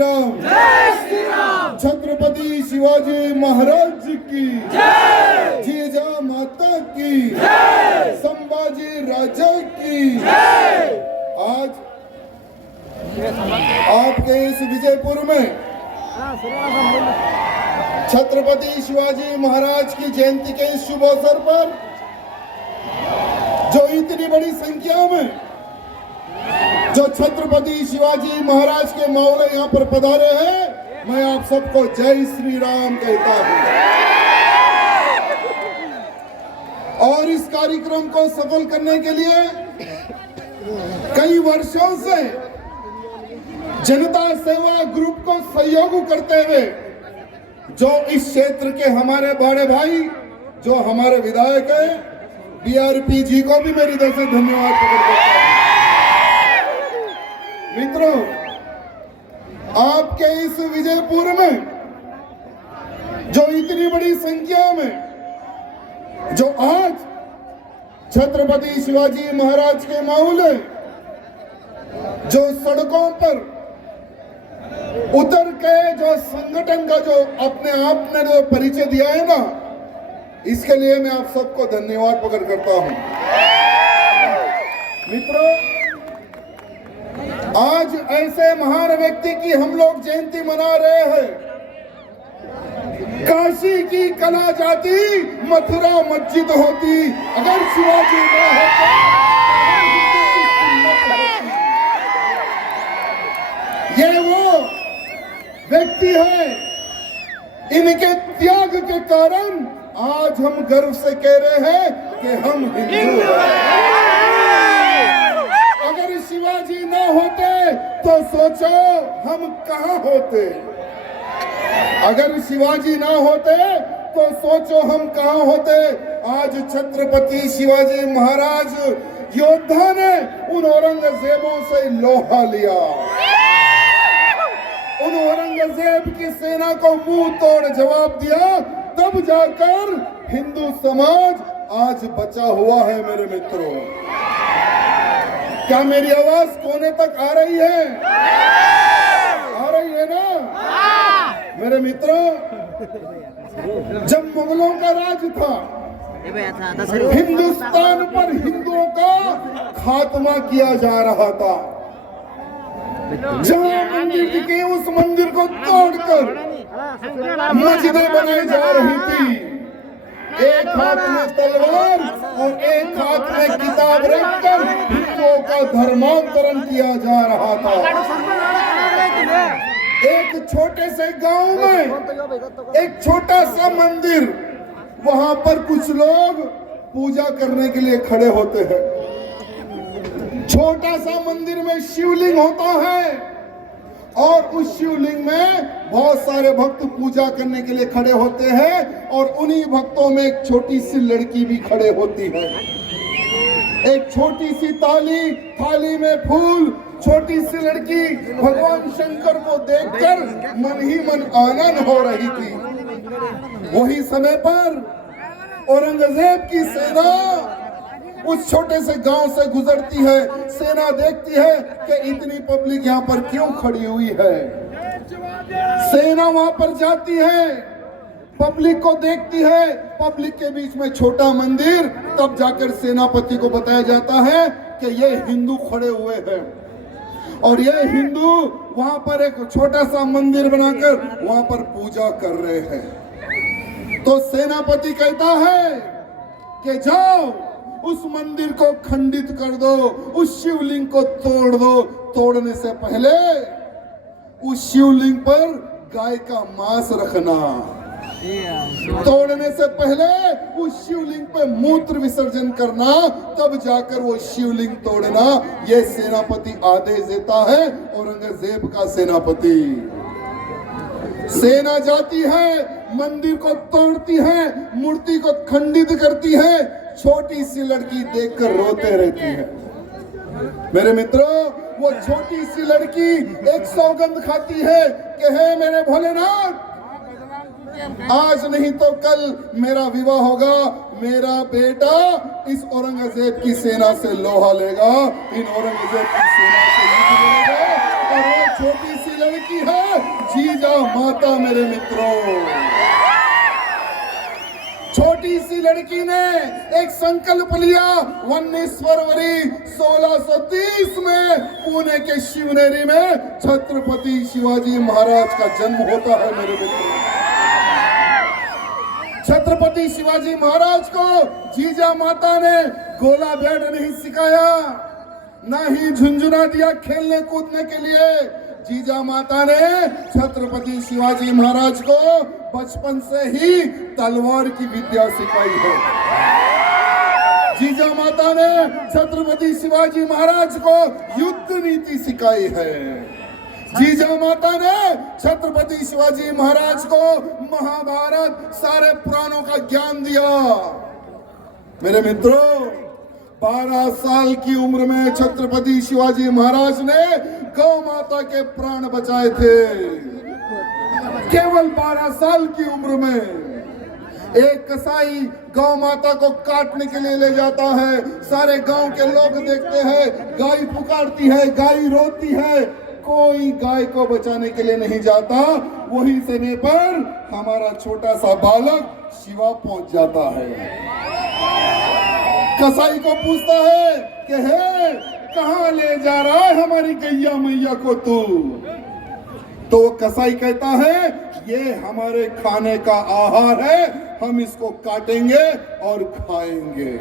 राम, जय श्री राम। छत्रपति शिवाजी महाराज की जय, जिजा माता की जय, संभाजी राजा की जय। आज आपके इस विजयपुर में छत्रपति शिवाजी महाराज की जयंती के इस शुभ अवसर पर जो इतनी बड़ी संख्या में जो छत्रपति शिवाजी महाराज के मौले यहाँ पर पधारे हैं, मैं आप सबको जय श्री राम कहता हूँ। और इस कार्यक्रम को सफल करने के लिए कई वर्षों से जनता सेवा ग्रुप को सहयोग करते हुए जो इस क्षेत्र के हमारे बड़े भाई जो हमारे विधायक हैं, बीआरपी जी को भी मेरी तरफ से धन्यवाद प्रकट करता हूं। मित्रों, आपके इस विजयपुर में जो इतनी बड़ी संख्या में जो आज छत्रपति शिवाजी महाराज के मामले जो सड़कों पर उतर के जो संगठन का जो अपने आप ने जो परिचय दिया है ना, इसके लिए मैं आप सबको धन्यवाद प्रकट करता हूं। मित्रों, आज ऐसे महान व्यक्ति की हम लोग जयंती मना रहे हैं। काशी की कला जाती, मथुरा मस्जिद होती, अगर शिवाजी न होते ये वो व्यक्ति है, इनके त्याग के कारण आज हम गर्व से कह रहे हैं कि हम हिंदू हैं। अगर शिवाजी न होते तो सोचो हम कहां होते। अगर शिवाजी ना होते तो सोचो हम कहां होते। आज छत्रपति शिवाजी महाराज योद्धा ने उन औरंगजेबों से लोहा लिया, उन औरंगजेब की सेना को मुंह तोड़ जवाब दिया, तब जाकर हिंदू समाज आज बचा हुआ है। मेरे मित्रों, क्या मेरी आवाज कोने तक आ रही है? आ रही है ना? मेरे मित्रों, जब मुगलों का राज था, हिंदुस्तान पर हिंदुओं का खात्मा किया जा रहा था। जहां मंदिर के उस मंदिर को तोड़कर मस्जिदें बनाई जा रही थी। एक हाथ में तलवार और एक हाथ में किताब रखकर हिंदुओं का धर्मांतरण किया जा रहा था। एक छोटे से गांव में एक छोटा सा मंदिर, वहां पर कुछ लोग पूजा करने के लिए खड़े होते हैं। छोटा सा मंदिर में शिवलिंग होता है और उस शिवलिंग में बहुत सारे भक्त पूजा करने के लिए खड़े होते हैं और उन्हीं भक्तों में एक छोटी सी लड़की भी खड़े होती है। एक छोटी सी थाली में फूल, छोटी सी लड़की भगवान शंकर को देखकर मन ही मन आनंद हो रही थी। वही समय पर औरंगजेब की सेना उस छोटे से गांव से गुजरती है। सेना देखती है कि इतनी पब्लिक यहाँ पर क्यों खड़ी हुई है। सेना वहां पर जाती है, पब्लिक को देखती है, पब्लिक के बीच में छोटा मंदिर। तब जाकर सेनापति को बताया जाता है कि ये हिंदू खड़े हुए हैं और ये हिंदू वहां पर एक छोटा सा मंदिर बनाकर वहां पर पूजा कर रहे हैं। तो सेनापति कहता है कि जाओ उस मंदिर को खंडित कर दो, उस शिवलिंग को तोड़ दो। तोड़ने से पहले उस शिवलिंग पर गाय का मांस रखना, तोड़ने से पहले उस शिवलिंग पे मूत्र विसर्जन करना, तब जाकर वो शिवलिंग तोड़ना। ये सेनापति आदेश देता है, औरंगजेब का सेनापति। सेना जाती है, मंदिर को तोड़ती है, मूर्ति को खंडित करती है। छोटी सी लड़की देखकर रोते रहती है। मेरे मित्रों, वो छोटी सी लड़की एक सौगंध खाती है कि हे मेरे भोलेनाथ, आज नहीं तो कल मेरा विवाह होगा, मेरा बेटा इस औरंगजेब की सेना से लोहा लेगा, इन औरंगजेब की सेना से युद्ध लड़ेगा। और वो छोटी सी लड़की है, जीजा माता मेरे मित्रों। छोटी सी लड़की ने एक संकल्प लिया। 19 फरवरी 1630 में पुणे के शिवनेरी में छत्रपति शिवाजी महाराज का जन्म होता है मेरे मित्रों। छत्रपति शिवाजी महाराज को जीजा माता ने गोला बैट नहीं सिखाया, ना ही झुंझुना दिया खेलने कूदने के लिए। जीजा माता ने छत्रपति शिवाजी महाराज को बचपन से ही तलवार की विद्या सिखाई है। जीजा माता ने छत्रपति शिवाजी महाराज को युद्ध नीति सिखाई है। जीजा माता ने छत्रपति शिवाजी महाराज को महाभारत सारे पुराणों का ज्ञान दिया। मेरे मित्रों, 12 साल की उम्र में छत्रपति शिवाजी महाराज ने गौ माता के प्राण बचाए थे। केवल 12 साल की उम्र में एक कसाई गौ माता को काटने के लिए ले जाता है। सारे गांव के लोग देखते हैं, गाय पुकारती है, गाय रोती है, कोई गाय को बचाने के लिए नहीं जाता। वही समय पर हमारा छोटा सा बालक शिवा पहुंच जाता है। कसाई को पूछता है कि हे, कहां ले जा रहा है हमारी गैया मैया को तू? तो कसाई कहता है, ये हमारे खाने का आहार है, हम इसको काटेंगे और खाएंगे।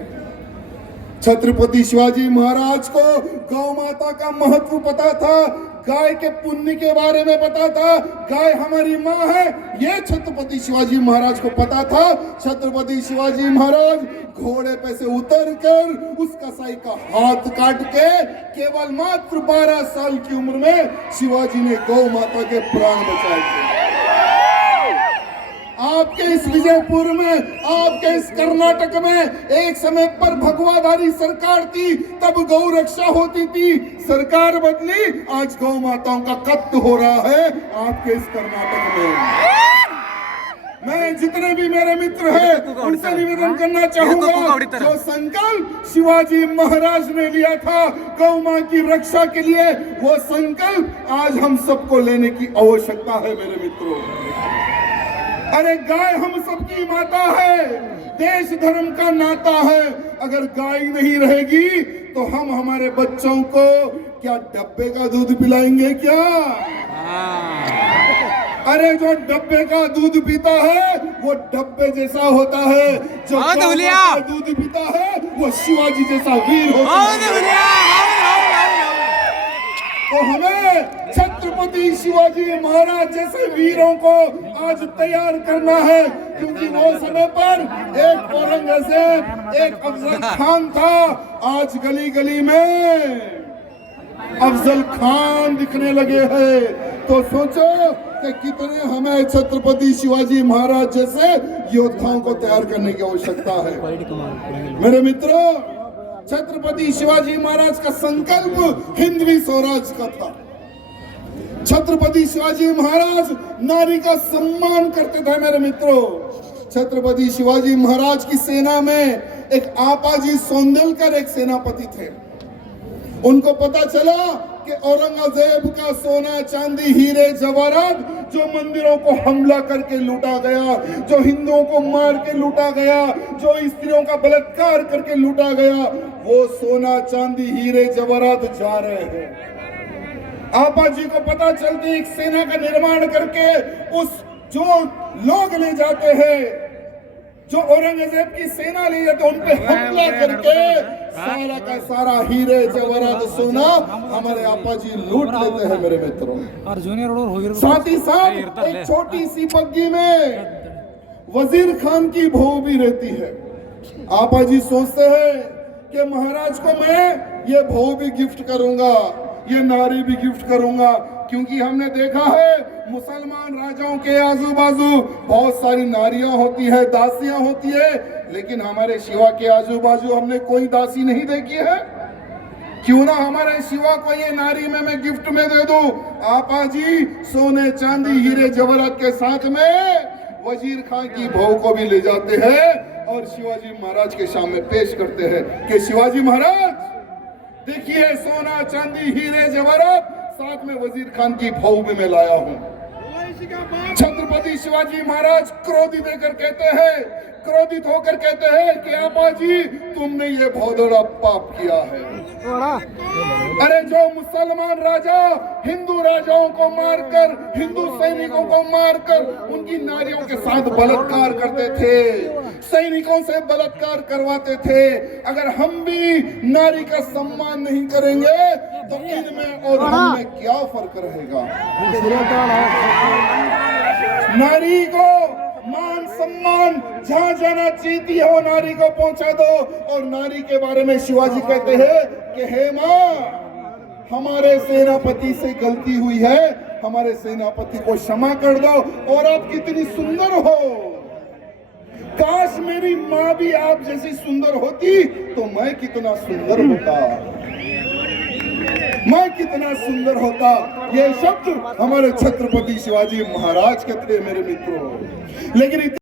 छत्रपति शिवाजी महाराज को गौ माता का महत्व पता था, गाय के पुण्य के बारे में पता था। गाय हमारी माँ है, ये छत्रपति शिवाजी महाराज को पता था। छत्रपति शिवाजी महाराज घोड़े पे से उतर कर उस कसाई का हाथ काट के केवल मात्र 12 साल की उम्र में शिवाजी ने गौ माता के प्राण बचाए थे। आपके इस विजयपुर में, आपके इस कर्नाटक में एक समय पर भगवाधारी सरकार थी, तब गौ रक्षा होती थी। सरकार बदली, आज गौ माताओं का कत्ल हो रहा है आपके इस कर्नाटक में। मैं जितने भी मेरे मित्र हैं उनसे निवेदन करना चाहूंगा, जो संकल्प शिवाजी महाराज ने लिया था गौ मां की रक्षा के लिए, वो संकल्प आज हम सबको लेने की आवश्यकता है मेरे मित्रों। अरे गाय हम सबकी माता है, देश धर्म का नाता है। अगर गाय नहीं रहेगी तो हम हमारे बच्चों को क्या डब्बे का दूध पिलाएंगे क्या? अरे जो डब्बे का दूध पीता है वो डब्बे जैसा होता है, जो का दूध पीता है वो शिवाजी जैसा वीर होता है। तो हमें छत्रपति शिवाजी महाराज जैसे वीरों को आज तैयार करना है, क्योंकि वो समय पर एक औरंगजेब, एक अफजल खान था। आज गली गली में अफजल खान दिखने लगे हैं। तो सोचो कि कितने हमें छत्रपति शिवाजी महाराज जैसे योद्धाओं को तैयार करने की आवश्यकता है। मेरे मित्रों, छत्रपति शिवाजी महाराज का संकल्प हिंदवी स्वराज का था। छत्रपति शिवाजी महाराज नारी का सम्मान करते थे मेरे मित्रों। छत्रपति शिवाजी महाराज की सेना में एक आपाजी सोंदलकर एक सेनापति थे। उनको पता चला कि औरंगजेब का सोना चांदी हीरे जवाहरात जो मंदिरों को हमला करके लूटा गया, जो हिंदुओं को मार के लूटा गया, जो स्त्रियों का बलात्कार करके लूटा गया, वो सोना चांदी हीरे जवाहरात जा रहे हैं। आपा जी को पता चलती एक सेना का निर्माण करके उस जो लोग ले जाते हैं, जो औरंगजेब की सेना ले जाते हैं, उन पे हमला करके सारा का सारा हीरे जवाहरात सोना हमारे आपा जी लूट लेते हैं मेरे मित्रों। साथ ही साथ एक छोटी सी बग्गी में वजीर खान की बहू भी रहती है। आपा जी सोचते हैं कि महाराज को मैं ये बहू भी गिफ्ट करूंगा, ये नारी भी गिफ्ट करूंगा, क्योंकि हमने देखा है मुसलमान राजाओं के आजू बाजू बहुत सारी नारियां होती है, दासियां होती है, लेकिन हमारे शिवा के आजू बाजू हमने कोई दासी नहीं देखी है। क्यों ना हमारे शिवा को ये नारी मैं गिफ्ट में दे दूं। आपा जी सोने चांदी हीरे जवाहरात के साथ में वजीर खान की बहू को भी ले जाते हैं और शिवाजी महाराज के सामने पेश करते हैं कि शिवाजी महाराज देखिए, सोना चांदी हीरे जवाहरात, साथ में वजीर खान की बहू भी मैं लाया हूं। छत्रपति शिवाजी महाराज क्रोधित होकर कहते हैं कि आपा जी तुमने ये बहुत बड़ा पाप किया है। अरे जो मुसलमान राजा हिंदू राजाओं को मारकर, हिंदू सैनिकों को मारकर उनकी नारियों के साथ बलात्कार करते थे, सैनिकों से बलात्कार करवाते थे, अगर हम भी नारी का सम्मान नहीं करेंगे तो इनमें और हमें क्या फर्क रहेगा। नारी को मान सम्मान जहां जाना चाहती है वो नारी को पहुंचा दो। और नारी के बारे में शिवाजी कहते हैं कि हे मां, हमारे सेनापति से गलती हुई है, हमारे सेनापति को क्षमा कर दो। और आप कितनी सुंदर हो, काश मेरी मां भी आप जैसी सुंदर होती तो मैं कितना सुंदर होता, मैं कितना सुंदर होता। ये शब्द हमारे छत्रपति शिवाजी महाराज के थे मेरे मित्रों। लेकिन